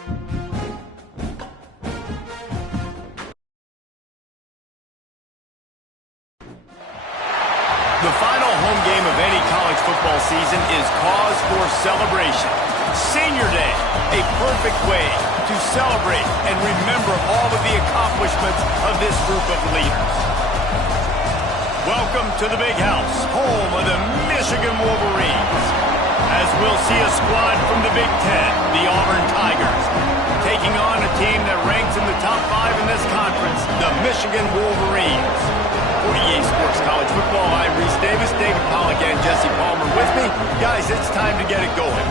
The final home game of any college football season is cause for celebration. Senior Day, a perfect way to celebrate and remember all of the accomplishments of this group of leaders. Welcome to the Big House, home of the Michigan Wolverines. As we'll see a squad from the Big Ten, the Auburn Tigers, taking on a team that ranks in the top 5 in this conference, the Michigan Wolverines. 48 Sports College Football, I'm Reese Davis, David Pollack, and Jesse Palmer with me. Guys, it's time to get it going.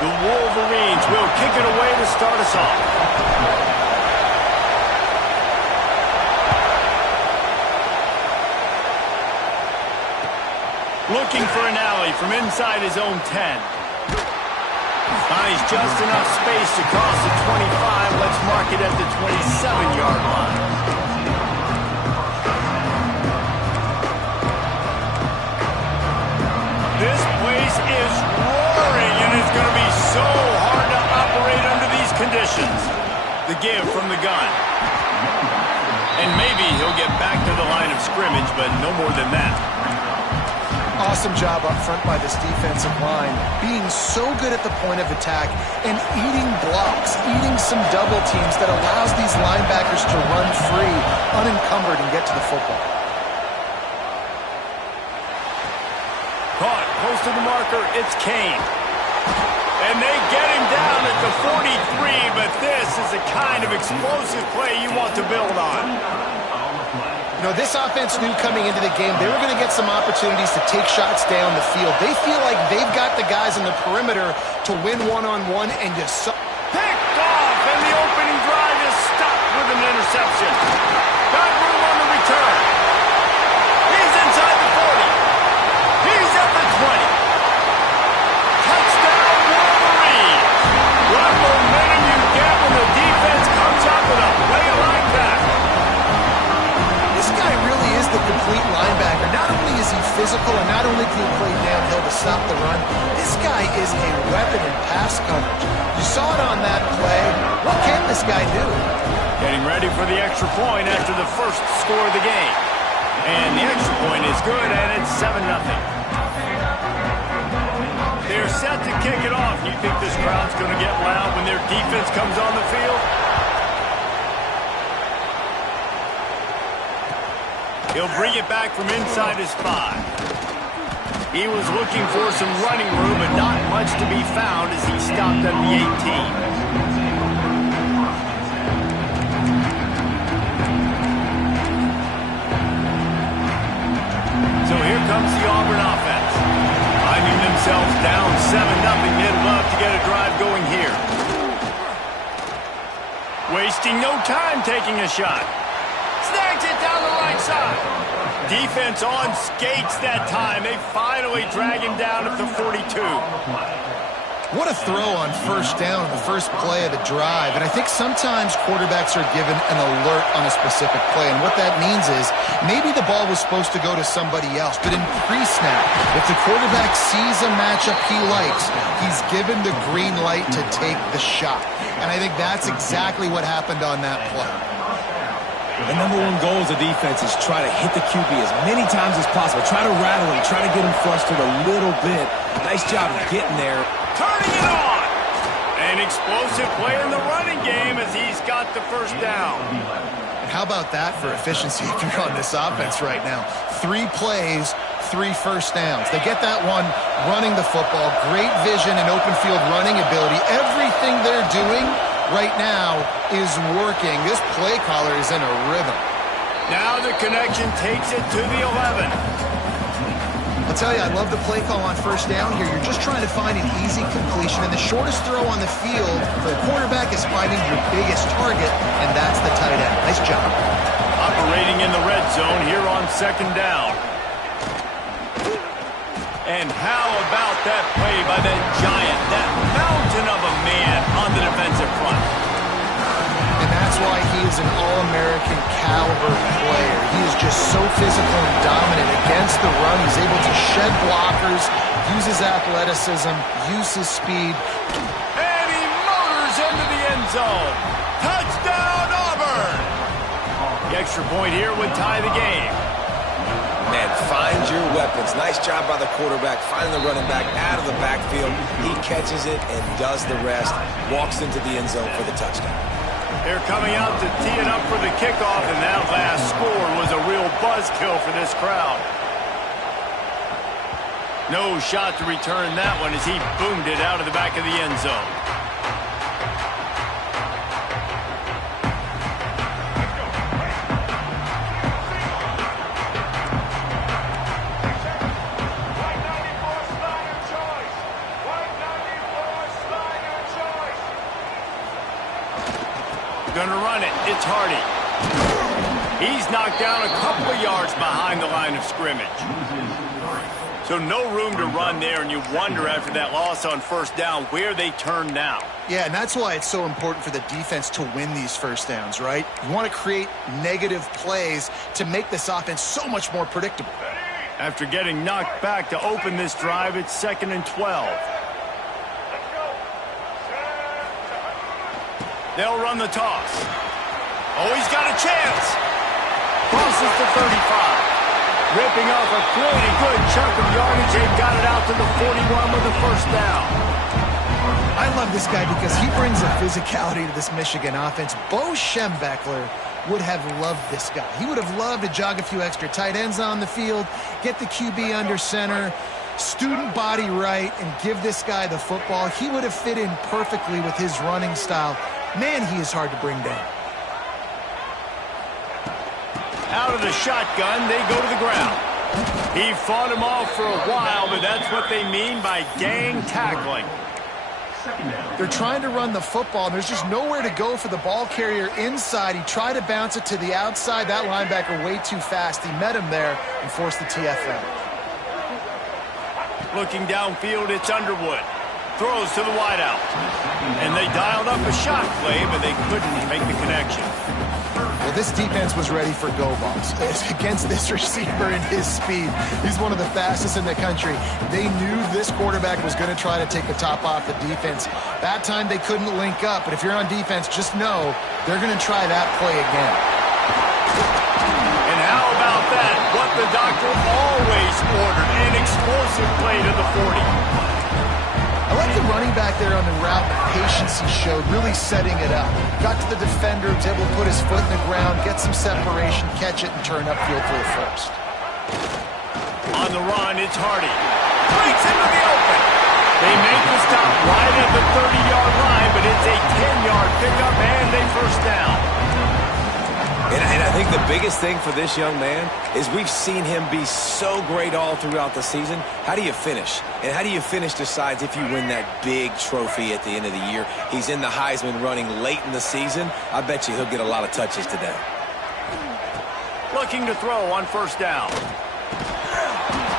The Wolverines will kick it away to start us off. Looking for an alley from inside his own 10. Finds just enough space to cross the 25. Let's mark it at the 27-yard line. This place is roaring, and it's going to be so hard to operate under these conditions. The give from the gun. And maybe he'll get back to the line of scrimmage, but no more than that. Awesome job up front by this defensive line, being so good at the point of attack and eating blocks, eating some double teams that allows these linebackers to run free, unencumbered, and get to the football. Caught, close to the marker, it's Kane. And they get him down at the 43, but this is the kind of explosive play you want to build on. You know, this offense knew coming into the game they were going to get some opportunities to take shots down the field. They feel like they've got the guys in the perimeter to win one-on-one and just... Picked off, and the opening drive is stopped with an interception. Got room on the return. He's inside the 40. He's at the 20. Touchdown, Wolverine. What momentum you get when the defense comes up with a play like that. This guy really is the complete linebacker. Not only is he physical and not only can he play downhill to stop the run, this guy is a weapon in pass coverage. You saw it on that play. What can this guy do? Getting ready for the extra point after the first score of the game. And the extra point is good, and it's 7-0. They're set to kick it off. You think this crowd's going to get loud when their defense comes on the field? He'll bring it back from inside his 5. He was looking for some running room, but not much to be found as he stopped at the 18. So here comes the Auburn offense. Finding themselves down 7-0. They'd love to get a drive going here. Wasting no time taking a shot. Snags it down the right side. Defense on skates that time. They finally drag him down at the 42. What a throw on first down, the first play of the drive. And I think sometimes quarterbacks are given an alert on a specific play. And what that means is maybe the ball was supposed to go to somebody else. But in pre-snap, if the quarterback sees a matchup he likes, he's given the green light to take the shot. And I think that's exactly what happened on that play. The number one goal as a defense is try to hit the QB as many times as possible. Try to rattle him, try to get him flustered a little bit. Nice job of getting there. Turning it on! An explosive play in the running game as he's got the first down. And how about that for efficiency if you're on this offense right now? 3 plays, 3 first downs. They get that one running the football. Great vision and open field running ability. Everything they're doing right now is working. This play caller is in a rhythm. Now the connection takes it to the 11. I'll tell you, I love the play call on first down here. You're just trying to find an easy completion, and the shortest throw on the field for the quarterback is finding your biggest target, and that's the tight end. Nice job. Operating in the red zone here on second down. And how about that play by that giant, that mountain of a man on the defensive front? And that's why he is an All-American caliber player. He is just so physical and dominant against the run. He's able to shed blockers, use his athleticism, use his speed. And he motors into the end zone. Touchdown, Auburn! The extra point here would tie the game. Man, find your weapons. Nice job by the quarterback, finding the running back out of the backfield. He catches it and does the rest. Walks into the end zone for the touchdown. They're coming out to tee it up for the kickoff, and that last score was a real buzzkill for this crowd. No shot to return that one as he boomed it out of the back of the end zone. Gonna run it. It's Hardy. He's knocked down a couple of yards behind the line of scrimmage. So no room to run there, and you wonder after that loss on first down where they turn now. Yeah, and that's why it's so important for the defense to win these first downs, right? You want to create negative plays to make this offense so much more predictable. After getting knocked back to open this drive, it's 2nd and 12. They'll run the toss. Oh, he's got a chance. Crosses to 35. Ripping off a pretty good chunk of yardage. They've got it out to the 41 with the first down. I love this guy because he brings a physicality to this Michigan offense. Bo Schembechler would have loved this guy. He would have loved to jog a few extra tight ends on the field, get the QB under center, student body right, and give this guy the football. He would have fit in perfectly with his running style. Man, he is hard to bring down. Out of the shotgun, they go to the ground. He fought him off for a while, but that's what they mean by gang tackling. They're trying to run the football, and there's just nowhere to go for the ball carrier inside. He tried to bounce it to the outside. That linebacker way too fast. He met him there and forced the TFL. Looking downfield, it's Underwood. Throws to the wideout. And they dialed up a shot play, but they couldn't make the connection. Well, this defense was ready for go balls. Against this receiver and his speed, he's one of the fastest in the country. They knew this quarterback was going to try to take the top off the defense. That time they couldn't link up, but if you're on defense, just know they're going to try that play again. And how about that? What the doctor always ordered, an explosive play to the 40. I like the running back there on the route, the patience he showed, really setting it up. Got to the defender, was able to put his foot in the ground, get some separation, catch it, and turn upfield for the first. On the run, it's Hardy. Breaks into the open. They make the stop right at the 30-yard line, but it's a 10-yard pickup, and they first down. And I think the biggest thing for this young man is we've seen him be so great all throughout the season. How do you finish? And how do you finish decides if you win that big trophy at the end of the year. He's in the Heisman running late in the season. I bet you he'll get a lot of touches today. Looking to throw on first down.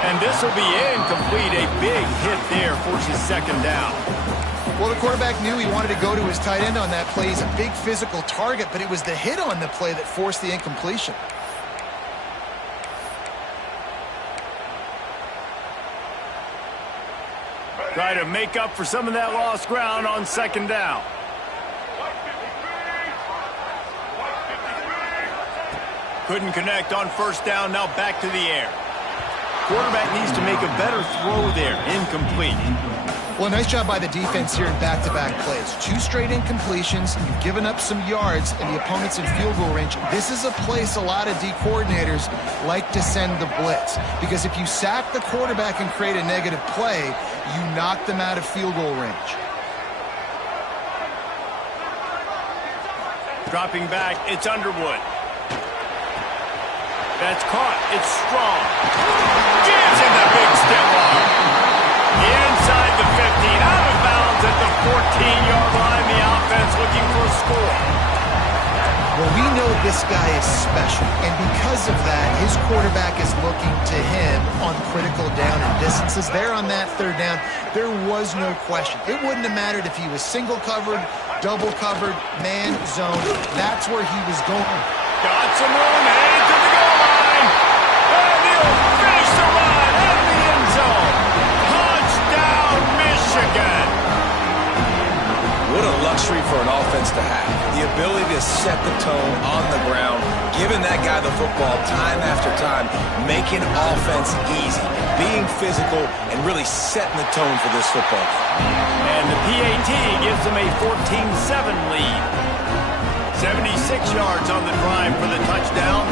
And this will be incomplete. A big hit there forces second down. Well, the quarterback knew he wanted to go to his tight end on that play. He's a big physical target, but it was the hit on the play that forced the incompletion. Try to make up for some of that lost ground on second down. Couldn't connect on first down, now back to the air. Quarterback needs to make a better throw there, incomplete. Well, nice job by the defense here in back-to-back plays. 2 straight incompletions, you've given up some yards, and the opponent's in field goal range. This is a place a lot of D coordinators like to send the blitz, because if you sack the quarterback and create a negative play, you knock them out of field goal range. Dropping back, it's Underwood. That's caught. It's strong. Jams in the big stiff arm. Inside the 15, out of bounds at the 14-yard line. The offense looking for a score. Well, we know this guy is special, and because of that, his quarterback is looking to him on critical down and distances. There on that third down, there was no question. It wouldn't have mattered if he was single covered, double covered, man, zone. That's where he was going. Got some room, headed to the goal line. set the tone on the ground, giving that guy the football time after time, making offense easy, being physical, and really setting the tone for this football game. And the PAT gives them a 14-7 lead. 76 yards on the drive for the touchdown,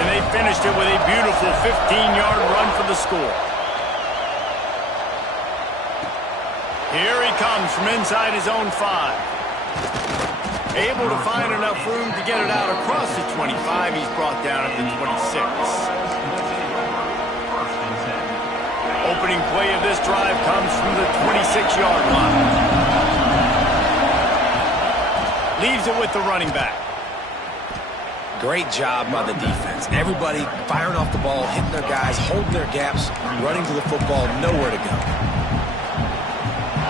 and they finished it with a beautiful 15-yard run for the score. Here he comes from inside his own 5. Able to find enough room to get it out across the 25. He's brought down at the 26. Opening play of this drive comes from the 26-yard line. Leaves it with the running back. Great job by the defense. Everybody firing off the ball, hitting their guys, holding their gaps, running to the football, nowhere to go.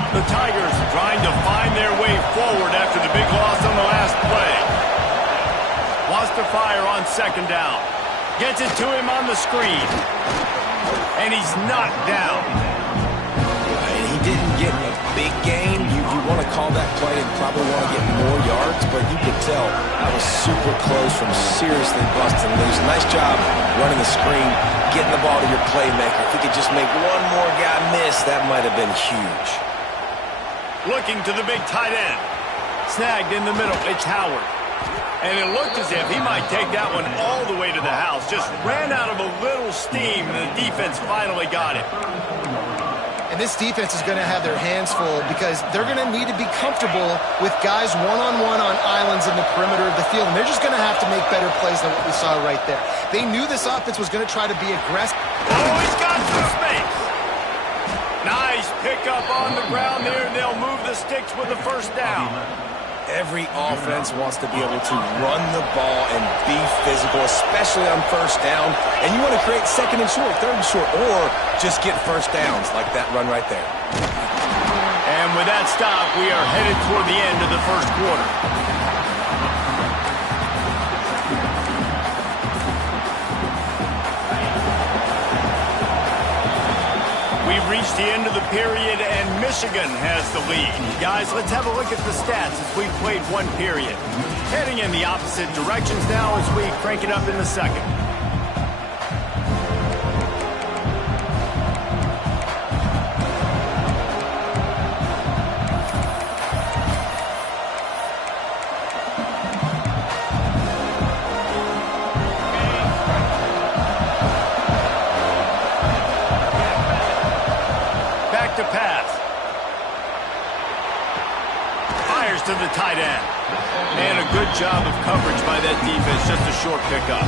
The Tigers trying to find their way forward after the big loss on the last play. Wants to fire on second down. Gets it to him on the screen. And he's knocked down. And he didn't get a big gain. You want to call that play and probably want to get more yards, but you could tell that was super close from seriously busting loose. Nice job running the screen, getting the ball to your playmaker. If he could just make one more guy miss, that might have been huge. Looking to the big tight end. Snagged in the middle. It's Howard. And it looked as if he might take that one all the way to the house. Just ran out of a little steam, and the defense finally got it. And this defense is going to have their hands full because they're going to need to be comfortable with guys one-on-one on islands in the perimeter of the field. And they're just going to have to make better plays than what we saw right there. They knew this offense was going to try to be aggressive. Oh, he's got some space. Nice pickup on the ground there, and they'll move the sticks with the first down. Every offense wants to be able to run the ball and be physical, especially on first down. And you want to create second and short, third and short, or just get first downs like that run right there. And with that stop, we are headed toward the end of the first quarter. We've reached the end of the period, and Michigan has the lead. Guys, let's have a look at the stats as we've played one period. Heading in the opposite directions now as we crank it up in the second. To pass. Fires to the tight end. And a good job of coverage by that defense. Just a short pickup.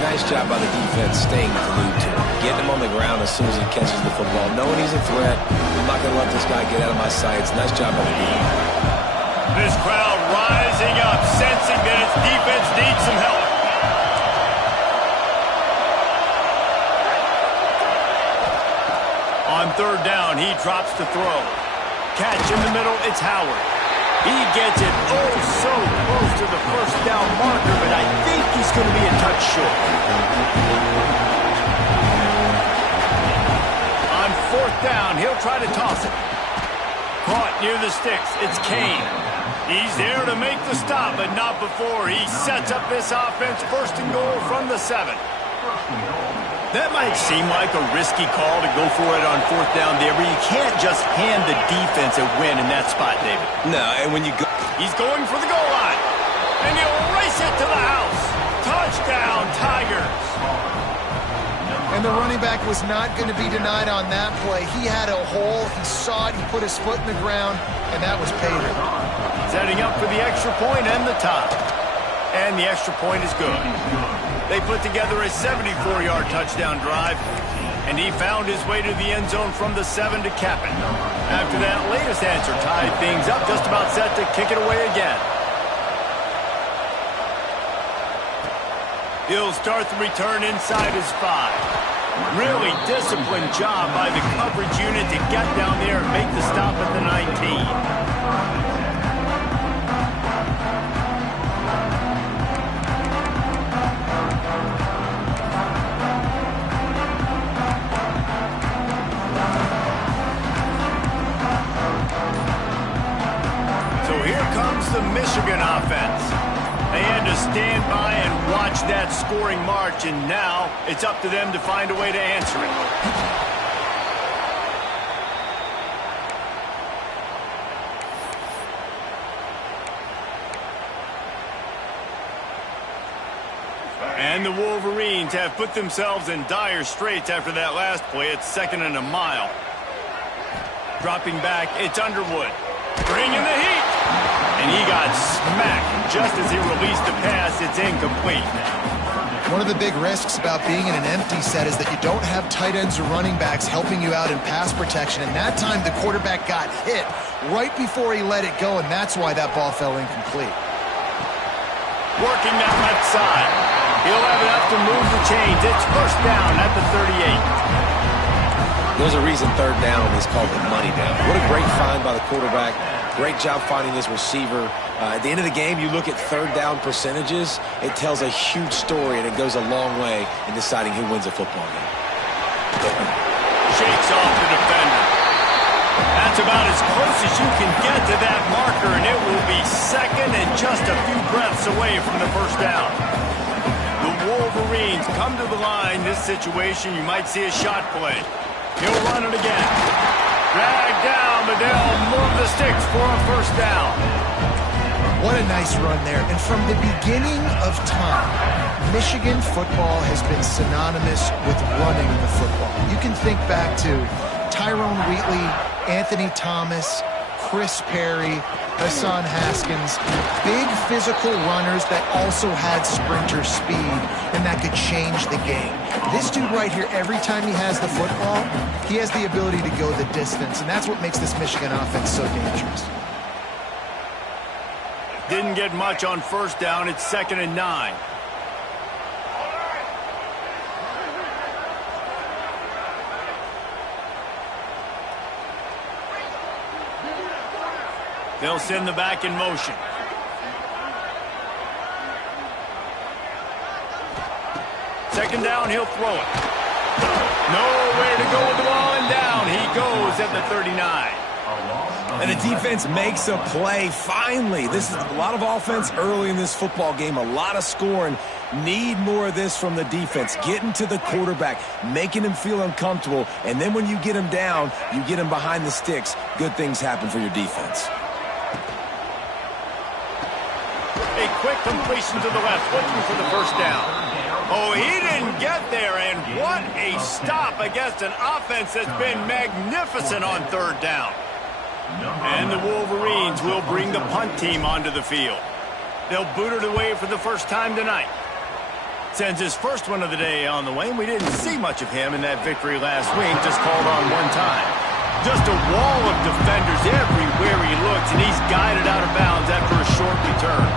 Nice job by the defense staying glued to him. Getting him on the ground as soon as he catches the football. Knowing he's a threat. I'm not going to let this guy get out of my sights. Nice job by the defense. This crowd rising up, sensing that its defense needs some help. On third down, he drops to throw. Catch in the middle, it's Howard. He gets it oh so close to the first down marker, but I think he's going to be a touch short. On fourth down, he'll try to toss it. Caught near the sticks, it's Kane. He's there to make the stop, but not before he sets up this offense first and goal from the 7. That might seem like a risky call to go for it on fourth down there, but you can't just hand the defense a win in that spot, David. No, and when you go... He's going for the goal line, and he'll race it to the house. Touchdown, Tigers. And the running back was not going to be denied on that play. He had a hole, he saw it, he put his foot in the ground, and that was paid. Setting up for the extra point and the top. And the extra point is good. They put together a 74-yard touchdown drive, and he found his way to the end zone from the 7 to cap it. After that latest answer tied things up, just about set to kick it away again. He'll start the return inside his 5. Really disciplined job by the coverage unit to get down there and make the stop at the 19. The Michigan offense. that scoring march, and now it's up to them to find a way to answer it. And the Wolverines have put themselves in dire straits after that last play. It's 2nd and a mile. Dropping back, it's Underwood. Bringing the heat. And he got smacked just as he released the pass. It's incomplete. One of the big risks about being in an empty set is that you don't have tight ends or running backs helping you out in pass protection. And that time the quarterback got hit right before he let it go, and that's why that ball fell incomplete. Working that left side. He'll have enough to move the chains. It's 1st down at the 38. There's a reason 3rd down is called the money down. What a great find by the quarterback. Great job finding his receiver. At the end of the game, you look at 3rd down percentages. It tells a huge story, and it goes a long way in deciding who wins a football game. Shakes off the defender. That's about as close as you can get to that marker, and it will be 2nd and just a few breaths away from the 1st down. The Wolverines come to the line. This situation, you might see a shot play. He'll run it again. Dragged down, but they'll move the sticks for a 1st down. What a nice run there. And from the beginning of time, Michigan football has been synonymous with running the football. You can think back to Tyrone Wheatley, Anthony Thomas, Chris Perry, Hassan Haskins, big physical runners that also had sprinter speed, and that could change the game. This dude right here, every time he has the football, he has the ability to go the distance, and that's what makes this Michigan offense so dangerous. Didn't get much on 1st down. It's 2nd and 9. They'll send the back in motion. Second down, he'll throw it. Nowhere to go with the ball, and down he goes at the 39. And the defense makes a play, finally. This is a lot of offense early in this football game, a lot of scoring. Need more of this from the defense. Getting to the quarterback, making him feel uncomfortable, and then when you get him down, you get him behind the sticks. Good things happen for your defense. A quick completion to the left, looking for the 1st down. Oh, he didn't get there, and what a stop against an offense that's been magnificent on 3rd down. And the Wolverines will bring the punt team onto the field. They'll boot it away for the 1st time tonight. Sends his 1st one of the day on the way, and we didn't see much of him in that victory last week, just called on 1 time. Just a wall of defenders everywhere he looks, and he's guided out of bounds after a short return.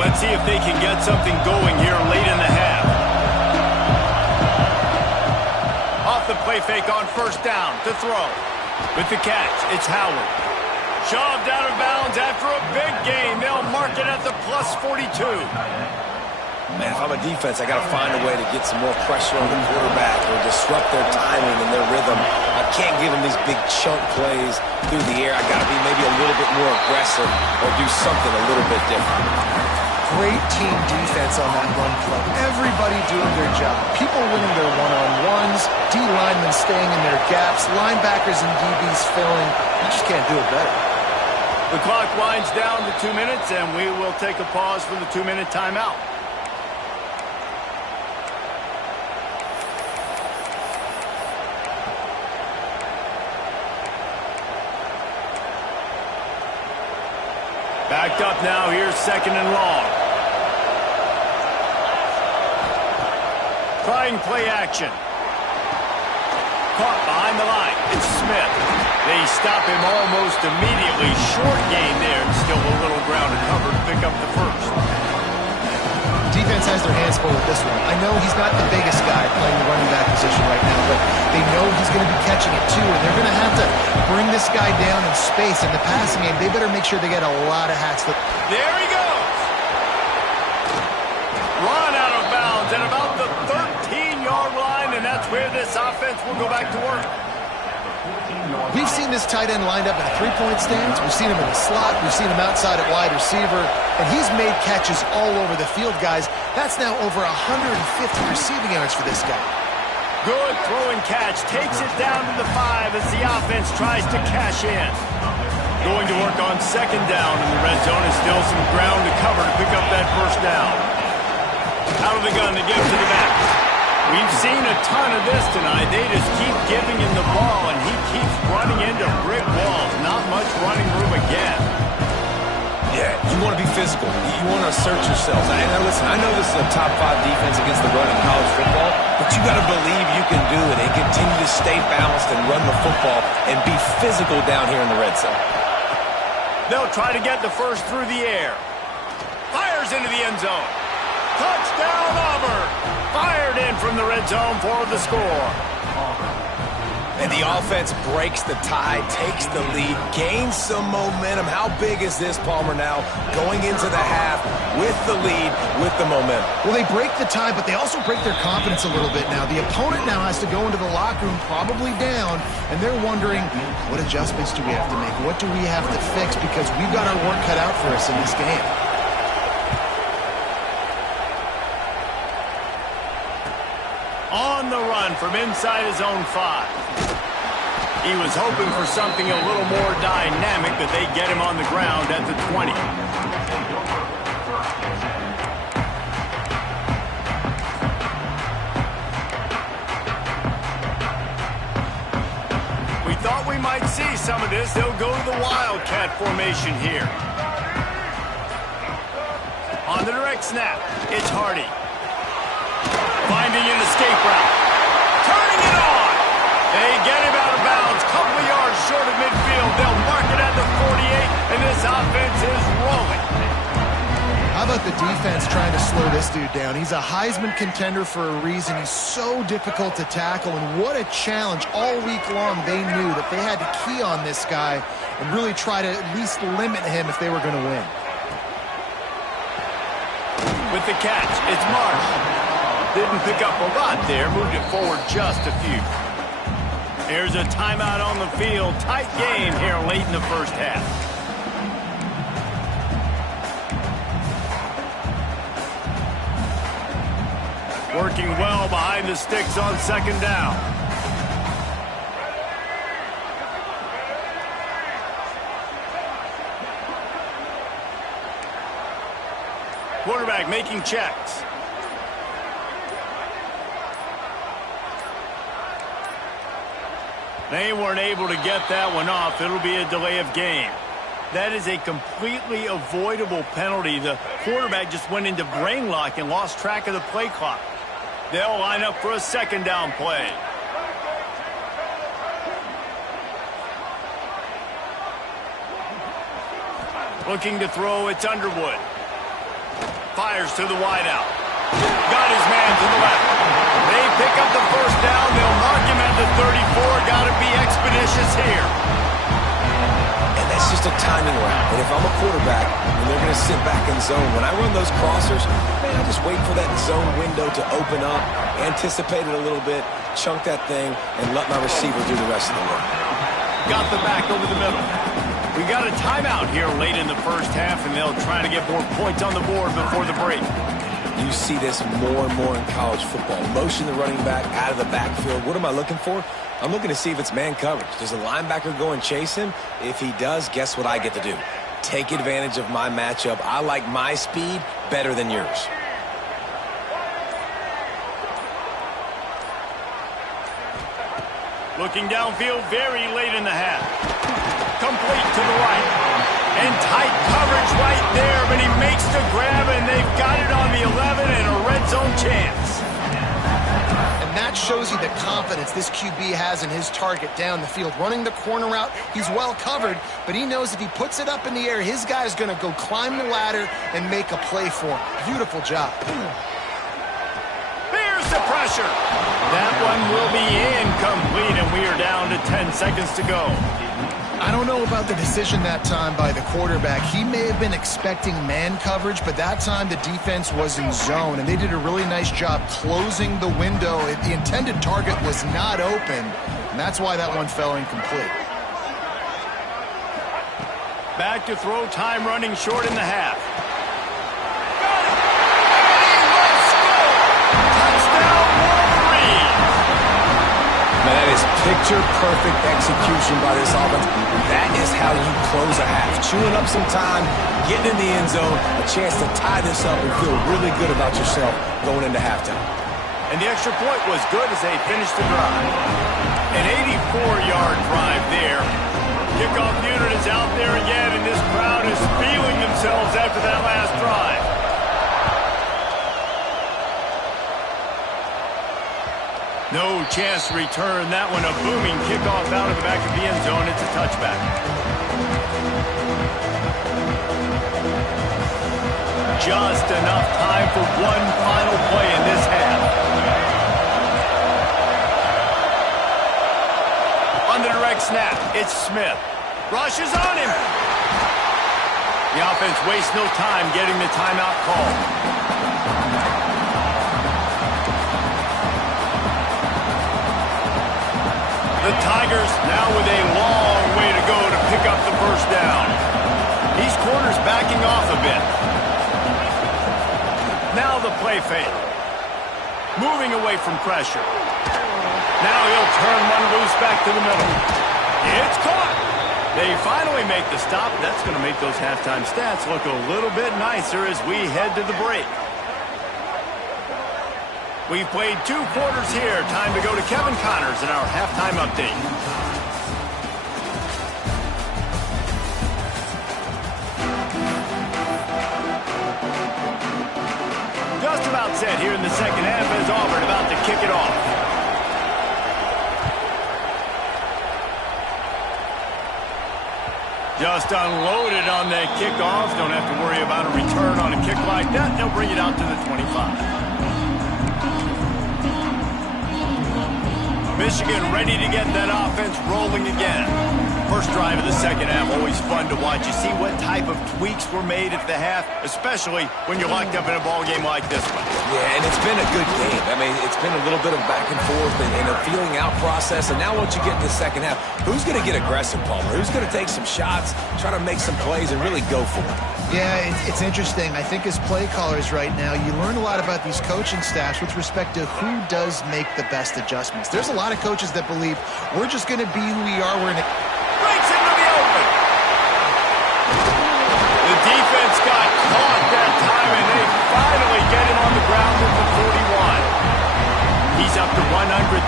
Let's see if they can get something going here late in the half. Off the play fake on 1st down to throw. With the catch, it's Howard. Shoved out of bounds after a big gain. They'll mark it at the plus 42. Man, if I'm a defense, I got to find a way to get some more pressure on the quarterback or disrupt their timing and their rhythm. I can't give them these big chunk plays through the air. I got to be maybe a little bit more aggressive or do something a little bit different. Great team defense on that run play. Everybody doing their job. People winning their one-on-ones, D linemen staying in their gaps, linebackers and DBs filling. You just can't do it better. The clock winds down to 2 minutes, and we will take a pause for the 2-minute timeout. Backed up now. Here's 2nd and long. Trying play action. Caught behind the line. It's Smith. They stop him almost immediately. Short gain there. Still a little ground to cover to pick up the 1st. Defense has their hands full with this one. I know he's not the biggest guy playing the running back position right now, but they know he's going to be catching it too, and they're going to have to bring this guy down in space. In the passing game, they better make sure they get a lot of hats. There he goes. Run out of bounds at about the 13-yard line, and that's where this offense will go back to work. We've seen this tight end lined up in a three-point stance. We've seen him in the slot. We've seen him outside at wide receiver. And he's made catches all over the field, guys. That's now over 150 receiving yards for this guy. Good throw and catch. Takes it down to the 5 as the offense tries to cash in. Going to work on second down in the red zone. Is still some ground to cover to pick up that first down. Out of the gun to give to the back. We've seen a ton of this tonight. They just keep giving him the ball, and he keeps running into brick walls. Not much running room again. Yeah, you want to be physical. You want to assert yourselves. And listen, I know this is a top 5 defense against the run in college football, but you got to believe you can do it and continue to stay balanced and run the football and be physical down here in the red zone. They'll try to get the first through the air. Fires into the end zone. Touchdown, Auburn! Fired in from the red zone for the score. And the offense breaks the tie, takes the lead, gains some momentum. How big is this, Palmer, now going into the half with the lead, with the momentum? Well, they break the tie, but they also break their confidence a little bit now. The opponent now has to go into the locker room probably down, and they're wondering, what adjustments do we have to make? What do we have to fix? Because we've got our work cut out for us in this game. On the run from inside his own 5. He was hoping for something a little more dynamic, but they get him on the ground at the 20. We thought we might see some of this. They'll go to the Wildcat formation here. On the direct snap, it's Hardy. Finding an escape route. Turning it on. They get him out of bounds. Couple of yards short of midfield. They'll mark it at the 48, and this offense is rolling. How about the defense trying to slow this dude down? He's a Heisman contender for a reason. He's so difficult to tackle, and what a challenge. All week long, they knew that they had to key on this guy and really try to at least limit him if they were going to win. With the catch, it's Marsh. Didn't pick up a lot there, moved it forward just a few. There's a timeout on the field. Tight game here late in the first half. Working well behind the sticks on second down. Quarterback making checks. They weren't able to get that one off. It'll be a delay of game. That is a completely avoidable penalty. The quarterback just went into brain lock and lost track of the play clock. They'll line up for a second down play. Looking to throw, it's Underwood. Fires to the wideout. Got his man to the left. They pick up the first down. They'll mark him at the 34. Got to be expeditious here. And that's just a timing route. And if I'm a quarterback and they're going to sit back in zone, when I run those crossers, man, I just wait for that zone window to open up, anticipate it a little bit, chunk that thing, and let my receiver do the rest of the work. Got the back over the middle. We got a timeout here late in the first half, and they'll try to get more points on the board before the break. You see this more and more in college football. Motion the running back out of the backfield. What am I looking for? I'm looking to see if it's man coverage. Does the linebacker go and chase him? If he does, guess what I get to do? Take advantage of my matchup. I like my speed better than yours. Looking downfield very late in the half. Complete to the right. And tight coverage right there, but he makes the grab, and they've got it on the 11 and a red zone chance. And that shows you the confidence this QB has in his target down the field. Running the corner route, he's well covered, but he knows if he puts it up in the air, his guy is going to go climb the ladder and make a play for him. Beautiful job. There's the pressure. That one will be incomplete, and we are down to 10 seconds to go. I don't know about the decision that time by the quarterback. He may have been expecting man coverage, but that time the defense was in zone, and they did a really nice job closing the window. The intended target was not open, and That's why that one fell incomplete. Back to throw, time running short in the half. Now that is picture-perfect execution by this offense. That is how you close a half. Chewing up some time, getting in the end zone, a chance to tie this up and feel really good about yourself going into halftime. And the extra point was good as they finished the drive. An 84-yard drive there. Kickoff unit is out there again, and this crowd is feeling themselves after that last drive. No chance to return that one. A booming kickoff out of the back of the end zone. It's a touchback. Just enough time for one final play in this half. On the direct snap, it's Smith. Rushes on him. The offense wastes no time getting the timeout called. The Tigers now with a long way to go to pick up the first down. These corners backing off a bit. Now the play fake. Moving away from pressure. Now he'll turn one loose back to the middle. It's caught. They finally make the stop. That's going to make those halftime stats look a little bit nicer as we head to the break. We've played 2 quarters here. Time to go to Kevin Connors in our halftime update. Just about set here in the second half as Auburn about to kick it off. Just unloaded on that kickoff. Don't have to worry about a return on a kick like that. They'll bring it out to the 25. Michigan ready to get that offense rolling again. First drive of the second half, always fun to watch. You see what type of tweaks were made at the half, especially when you're locked up in a ball game like this one. Yeah, and it's been a good game. I mean, it's been a little bit of back and forth and a feeling out process. And now once you get in the second half, who's going to get aggressive, Palmer? Who's going to take some shots, try to make some plays, and really go for it? Yeah, it's interesting. I think as play callers right now, you learn a lot about these coaching staffs with respect to who does make the best adjustments. There's a lot of coaches that believe we're just going to be who we are. We're going to... Breaks into the open. The defense got caught that time, and they finally get him on the ground at the 41. He's up to 113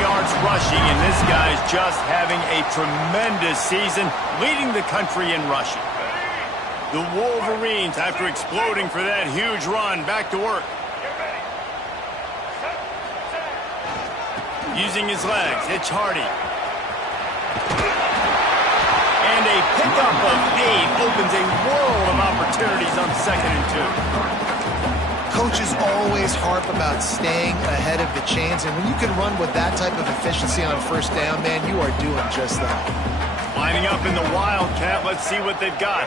yards rushing, and this guy's just having a tremendous season, leading the country in rushing. The Wolverines, after exploding for that huge run, back to work. Using his legs, it's Hardy. And a pickup of 8 opens a world of opportunities on 2nd and 2. Coaches always harp about staying ahead of the chains, and when you can run with that type of efficiency on first down, man, you are doing just that. Lining up in the Wildcat, let's see what they've got.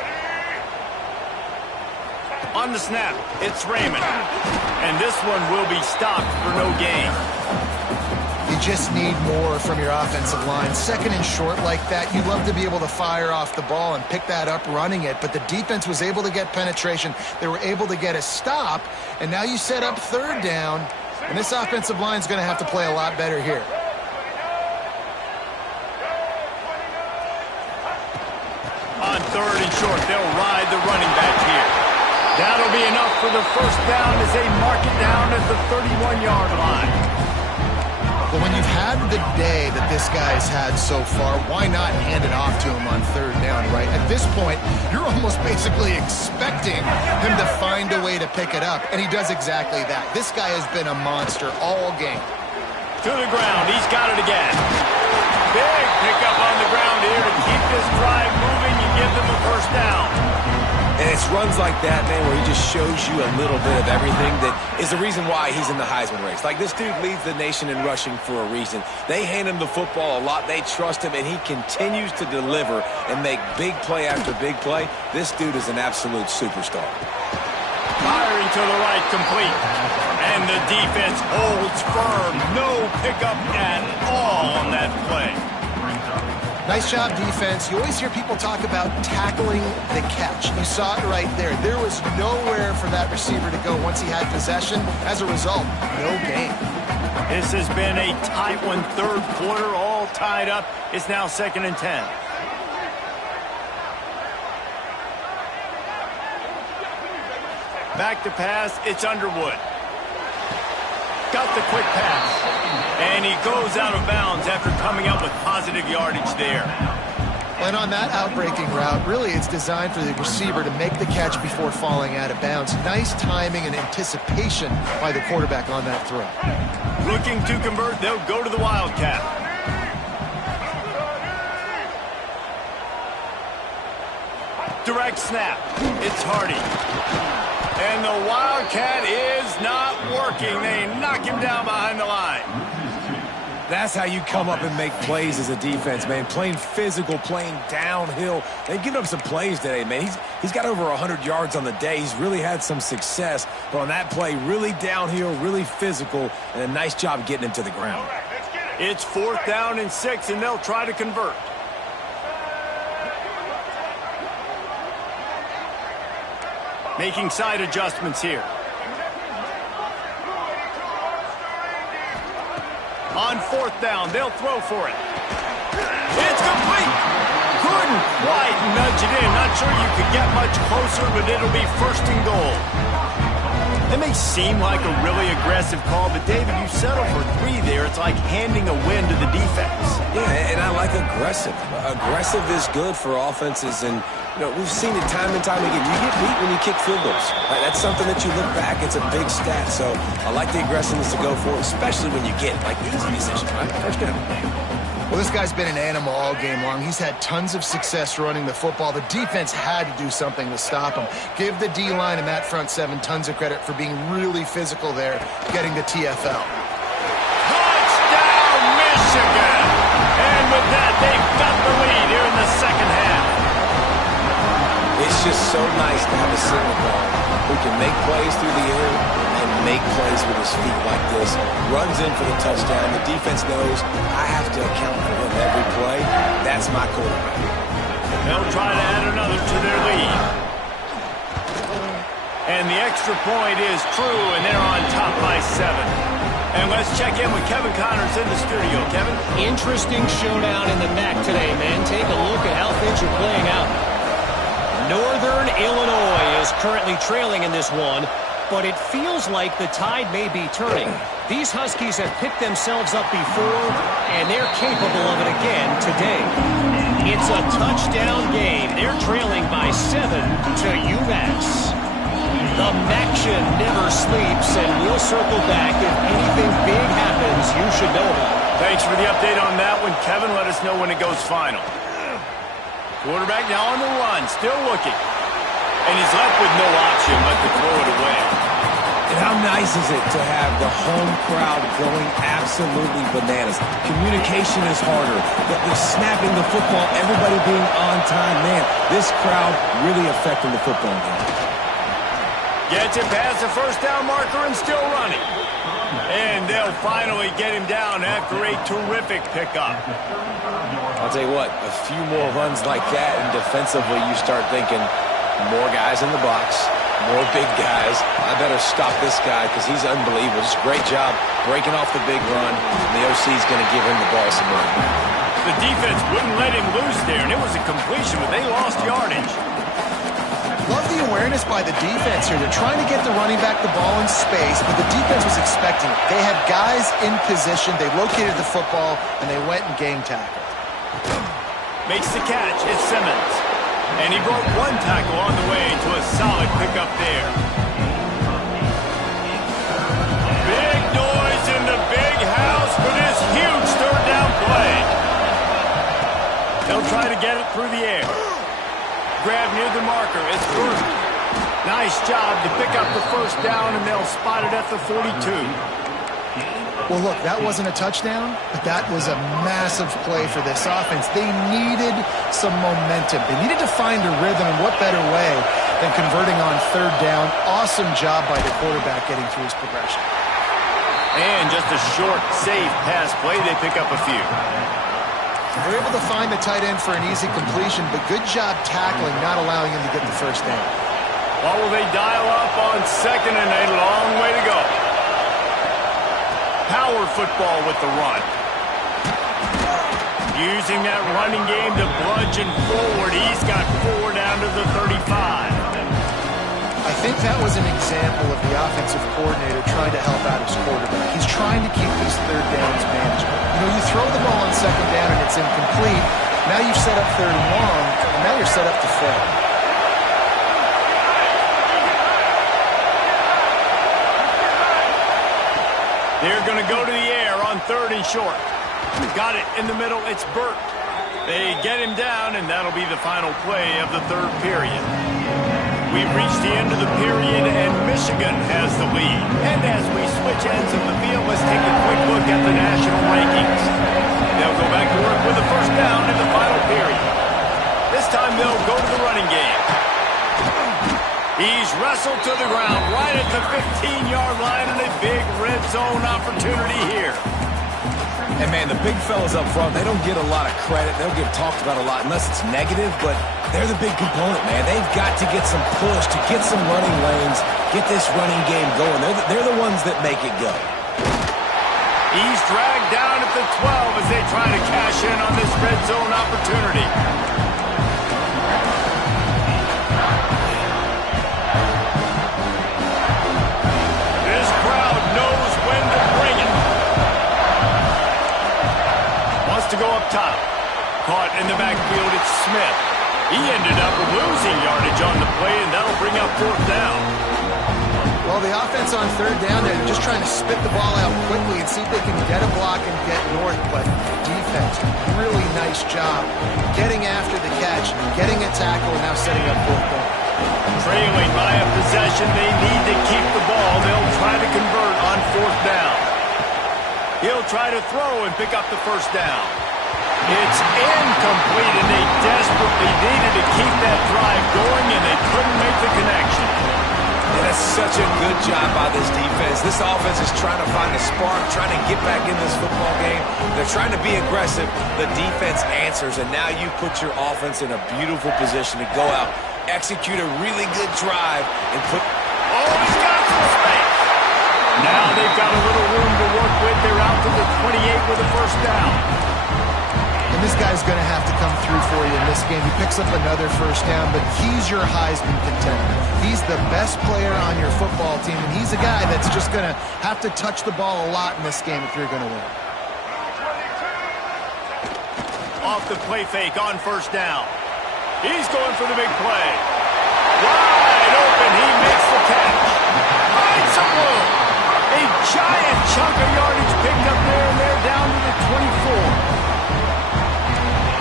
On the snap, it's Raymond. And this one will be stopped for no gain. You just need more from your offensive line. 2nd and short like that, you love to be able to fire off the ball and pick that up running it, but the defense was able to get penetration. They were able to get a stop, and now you set up 3rd down, and this offensive line is going to have to play a lot better here. On 3rd and short, they'll ride the running back here. That'll be enough for the first down as they mark it down at the 31-yard line. But when you've had the day that this guy's had so far, why not hand it off to him on 3rd down, right? At this point, you're almost basically expecting him to find a way to pick it up, and he does exactly that. This guy has been a monster all game. To the ground, he's got it again. Big pickup on the ground here to keep this drive moving and give them a first down. And it's runs like that, man, where he just shows you a little bit of everything that is the reason why he's in the Heisman race. Like, this dude leads the nation in rushing for a reason. They hand him the football a lot. They trust him, and he continues to deliver and make big play after big play. This dude is an absolute superstar. Firing to the right, complete. And the defense holds firm. No pickup at all on that that play. Nice job, defense. You always hear people talk about tackling the catch. You saw it right there. There was nowhere for that receiver to go once he had possession. As a result, no gain. This has been a tight one, third quarter, all tied up. It's now 2nd and 10. Back to pass, it's Underwood. Got the quick pass. And he goes out of bounds after coming up with positive yardage there. And on that outbreaking route, really it's designed for the receiver to make the catch before falling out of bounds. Nice timing and anticipation by the quarterback on that throw. Looking to convert, they'll go to the Wildcat. Direct snap. It's Hardy. And the Wildcat is not working. They knock him down behind the line. That's how you come up and make plays as a defense, man. Playing physical, playing downhill. They've given up some plays today, man. He's got over 100 yards on the day. He's really had some success. But on that play, really downhill, really physical, and a nice job getting him to the ground. It's 4th down and 6, and they'll try to convert. Making side adjustments here. On 4th down, they'll throw for it. It's complete. Couldn't quite nudge it in. Not sure you could get much closer, but it'll be 1st and goal. It may seem like a really aggressive call, but David, you settle for 3 there. It's like handing a win to the defense. Yeah, and I like aggressive. Aggressive is good for offenses, and we've seen it time and time again. You get beat when you kick field goals. That's something that you look back, it's a big stat. So I like the aggressiveness to go for, especially when you get like easy decision, right? First down. Well, this guy's been an animal all game long. He's had tons of success running the football. The defense had to do something to stop him. Give the D-line and that front 7 tons of credit for being really physical there, getting the TFL. Touchdown, Michigan! And with that, they've got the lead here in the 2nd half. It's just so nice to have a signal ball who can make plays through the air and make plays with his feet like this. Runs in for the touchdown. The defense knows I have to account for him every play. That's my quarterback. They'll try to add another to their lead. And the extra point is true, and they're on top by 7. And let's check in with Kevin Connors in the studio. Kevin? Interesting showdown in the MAC today, man. Take a look at how things are playing out. Northern Illinois is currently trailing in this one, but it feels like the tide may be turning. These Huskies have picked themselves up before, and they're capable of it again today. It's a touchdown game. They're trailing by 7 to UMass. The MACtion never sleeps, and we'll circle back if anything big happens you should know about. Thanks for the update on that one, Kevin. Let us know when it goes final. Quarterback now on the run, still looking. And he's left with no option but to throw it away. And how nice is it to have the home crowd going absolutely bananas? Communication is harder. The snapping the football, everybody being on time. Man, this crowd really affecting the football game. Gets it past the 1st down marker and still running. And they'll finally get him down after a terrific pickup. I'll tell you what, a few more runs like that, and defensively you start thinking more guys in the box, more big guys. I better stop this guy because he's unbelievable. Just a great job breaking off the big run, and the OC is going to give him the ball some more. The defense wouldn't let him loose there, and it was a completion, but they lost yardage. Love the awareness by the defense here. They're trying to get the running back the ball in space, but the defense was expecting it. They had guys in position. They located the football, and they went and game tackled. Makes the catch. It's Simmons. And he broke 1 tackle on the way to a solid pickup there. Big noise in the big house for this huge 3rd down play. They'll try to get it through the air. Grab near the marker. It's first. Nice job to pick up the 1st down, and they'll spot it at the 42. Well, look, that wasn't a touchdown, but that was a massive play for this offense. They needed some momentum. They needed to find a rhythm, and what better way than converting on 3rd down. Awesome job by the quarterback getting through his progression. And just a short, safe pass play. They pick up a few. They're able to find the tight end for an easy completion, but good job tackling, not allowing him to get the first down. What will they dial up on second and a long way to go? Power football with the run. Using that running game to bludgeon forward. He's got 4 down to the 35. I think that was an example of the offensive coordinator trying to help out his quarterback. He's trying to keep these third downs manageable. You know, you throw the ball on second down and it's incomplete. Now you've set up third and long, and now you're set up to fail. They're going to go to the air on third and short. Got it in the middle. It's Burt. They get him down, and that'll be the final play of the third period. We've reached the end of the period, and Michigan has the lead. And as we switch ends of the field, let's take a quick look at the national rankings. They'll go back to work with a first down in the final period. This time they'll go to the running game. He's wrestled to the ground right at the 15-yard line, and a big red zone opportunity here. And, man, the big fellas up front, they don't get a lot of credit. They don't get talked about a lot unless it's negative, but they're the big component, man. They've got to get some push, to get some running lanes, get this running game going. They're the ones that make it go. He's dragged down at the 12 as they try to cash in on this red zone opportunity. This crowd knows when to bring it. To go up top. Caught in the backfield, it's Smith. He ended up losing yardage on the play, and that'll bring up fourth down. Well, the offense on third down, they're just trying to spit the ball out quickly and see if they can get a block and get north, but defense, really nice job getting after the catch, getting a tackle, and now setting up fourth down. Trailing by a possession, they need to keep the ball. They'll try to convert on fourth down. He'll try to throw and pick up the first down. It's incomplete, and they desperately needed to keep that drive going, and they couldn't make the connection. And that's such a good job by this defense. This offense is trying to find a spark, trying to get back in this football game. They're trying to be aggressive. The defense answers, and now you put your offense in a beautiful position to go out, execute a really good drive, and put... Oh, he's got some space. Now they've got a little room to work with. They're out to the 28 with a first down. And this guy's going to have to come through for you in this game. He picks up another first down, but he's your Heisman contender. He's the best player on your football team, and he's a guy that's just going to have to touch the ball a lot in this game if you're going to win. Off the play fake on first down. He's going for the big play. Wide open. He makes the catch. Finds some room. A giant chunk of yardage picked up there, and they're down to the 24.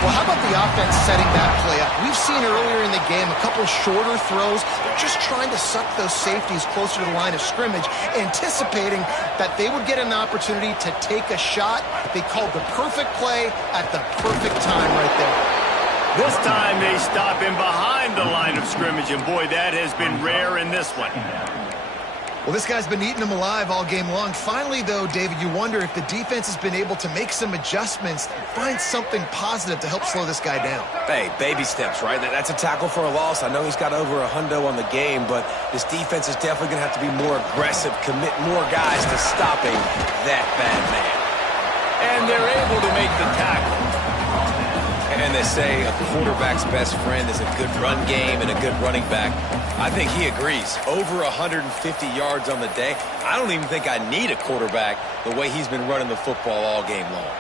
Well, how about the offense setting that play up? We've seen earlier in the game a couple shorter throws. They're just trying to suck those safeties closer to the line of scrimmage, anticipating that they would get an opportunity to take a shot. They called the perfect play at the perfect time right there. This time they stop him behind the line of scrimmage, and boy, that has been rare in this one. Well, this guy's been eating them alive all game long. Finally, though, David, you wonder if the defense has been able to make some adjustments, find something positive to help slow this guy down. Hey, baby steps, right? That's a tackle for a loss. I know he's got over a hundo on the game, but this defense is definitely going to have to be more aggressive, commit more guys to stopping that bad man. And they're able to make the tackle. And they say a quarterback's best friend is a good run game and a good running back. I think he agrees. Over 150 yards on the day. I don't even think I need a quarterback the way he's been running the football all game long.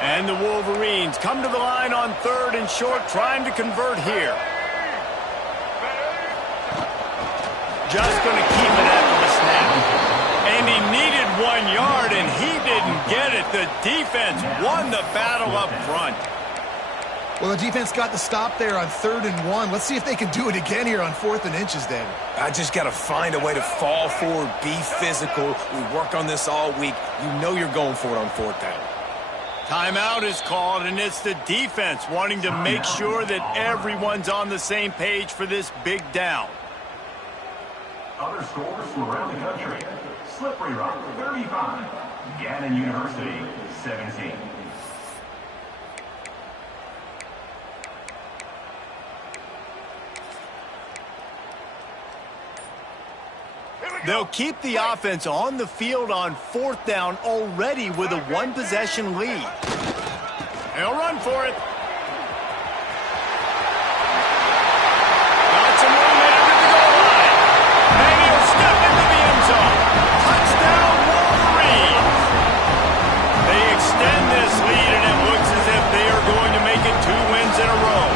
And the Wolverines come to the line on third and short, trying to convert here. Just going to keep it after the snap. And he needed 1 yard, and he didn't get it. The defense won the battle up front. Well, the defense got the stop there on 3rd and 1. Let's see if they can do it again here on 4th and inches, David. I just got to find a way to fall forward, be physical. We work on this all week. You know you're going for it on 4th down. Timeout is called, and it's the defense wanting to make sure that everyone's on the same page for this big down. Other scores from around the country. Slippery Rock, 35. Gannon University, 17. They'll keep the offense on the field on 4th down already with a one-possession lead. They'll run for it. Got some room in under the goal line. Maybe he'll step into the end zone. Touchdown, Wolverines. They extend this lead, and it looks as if they are going to make it 2 wins in a row.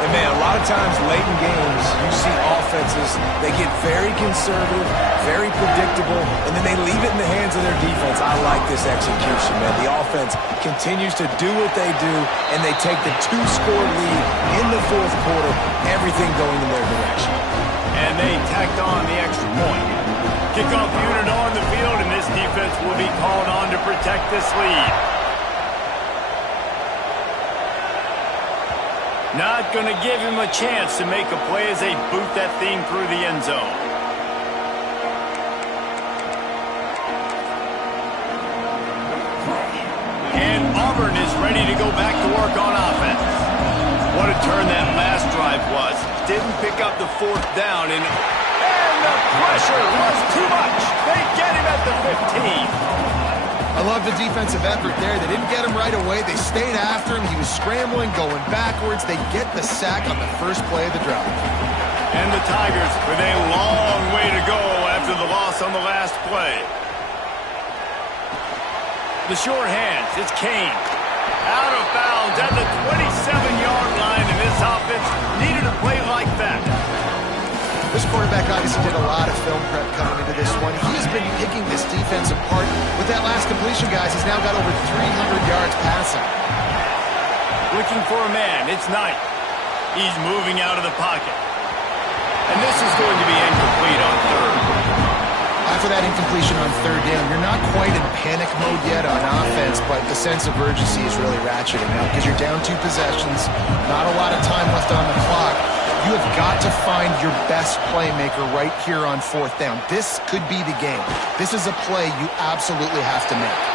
And man, a lot of times late in games, you see offenses, they get very conservative, very predictable, and then they leave it in the hands of their defense. I like this execution, man. The offense continues to do what they do, and they take the 2-score lead in the 4th quarter, everything going in their direction. And they tacked on the extra point. Kickoff unit on the field, and this defense will be called on to protect this lead. Not going to give him a chance to make a play as they boot that thing through the end zone. And Auburn is ready to go back to work on offense. What a turn that last drive was. Didn't pick up the 4th down, and the pressure was too much. They get him at the 15. I love the defensive effort there. They didn't get him right away. They stayed after him. He was scrambling, going backwards. They get the sack on the first play of the drive. And the Tigers with a long way to go after the loss on the last play. The short hands, it's Kane. Out of bounds at the 27-yard line, and this offense needed a play like that. This quarterback obviously did a lot of film prep coming into this one. He has been picking this defense apart. With that last completion, guys, he's now got over 300 yards passing. Looking for a man. It's Knight. He's moving out of the pocket. And this is going to be incomplete on 3rd. After that incompletion on 3rd down, you're not quite in panic mode yet on offense, but the sense of urgency is really ratcheting out because you're down 2 possessions, not a lot of time left on the clock. You have got to find your best playmaker right here on 4th down. This could be the game. This is a play you absolutely have to make.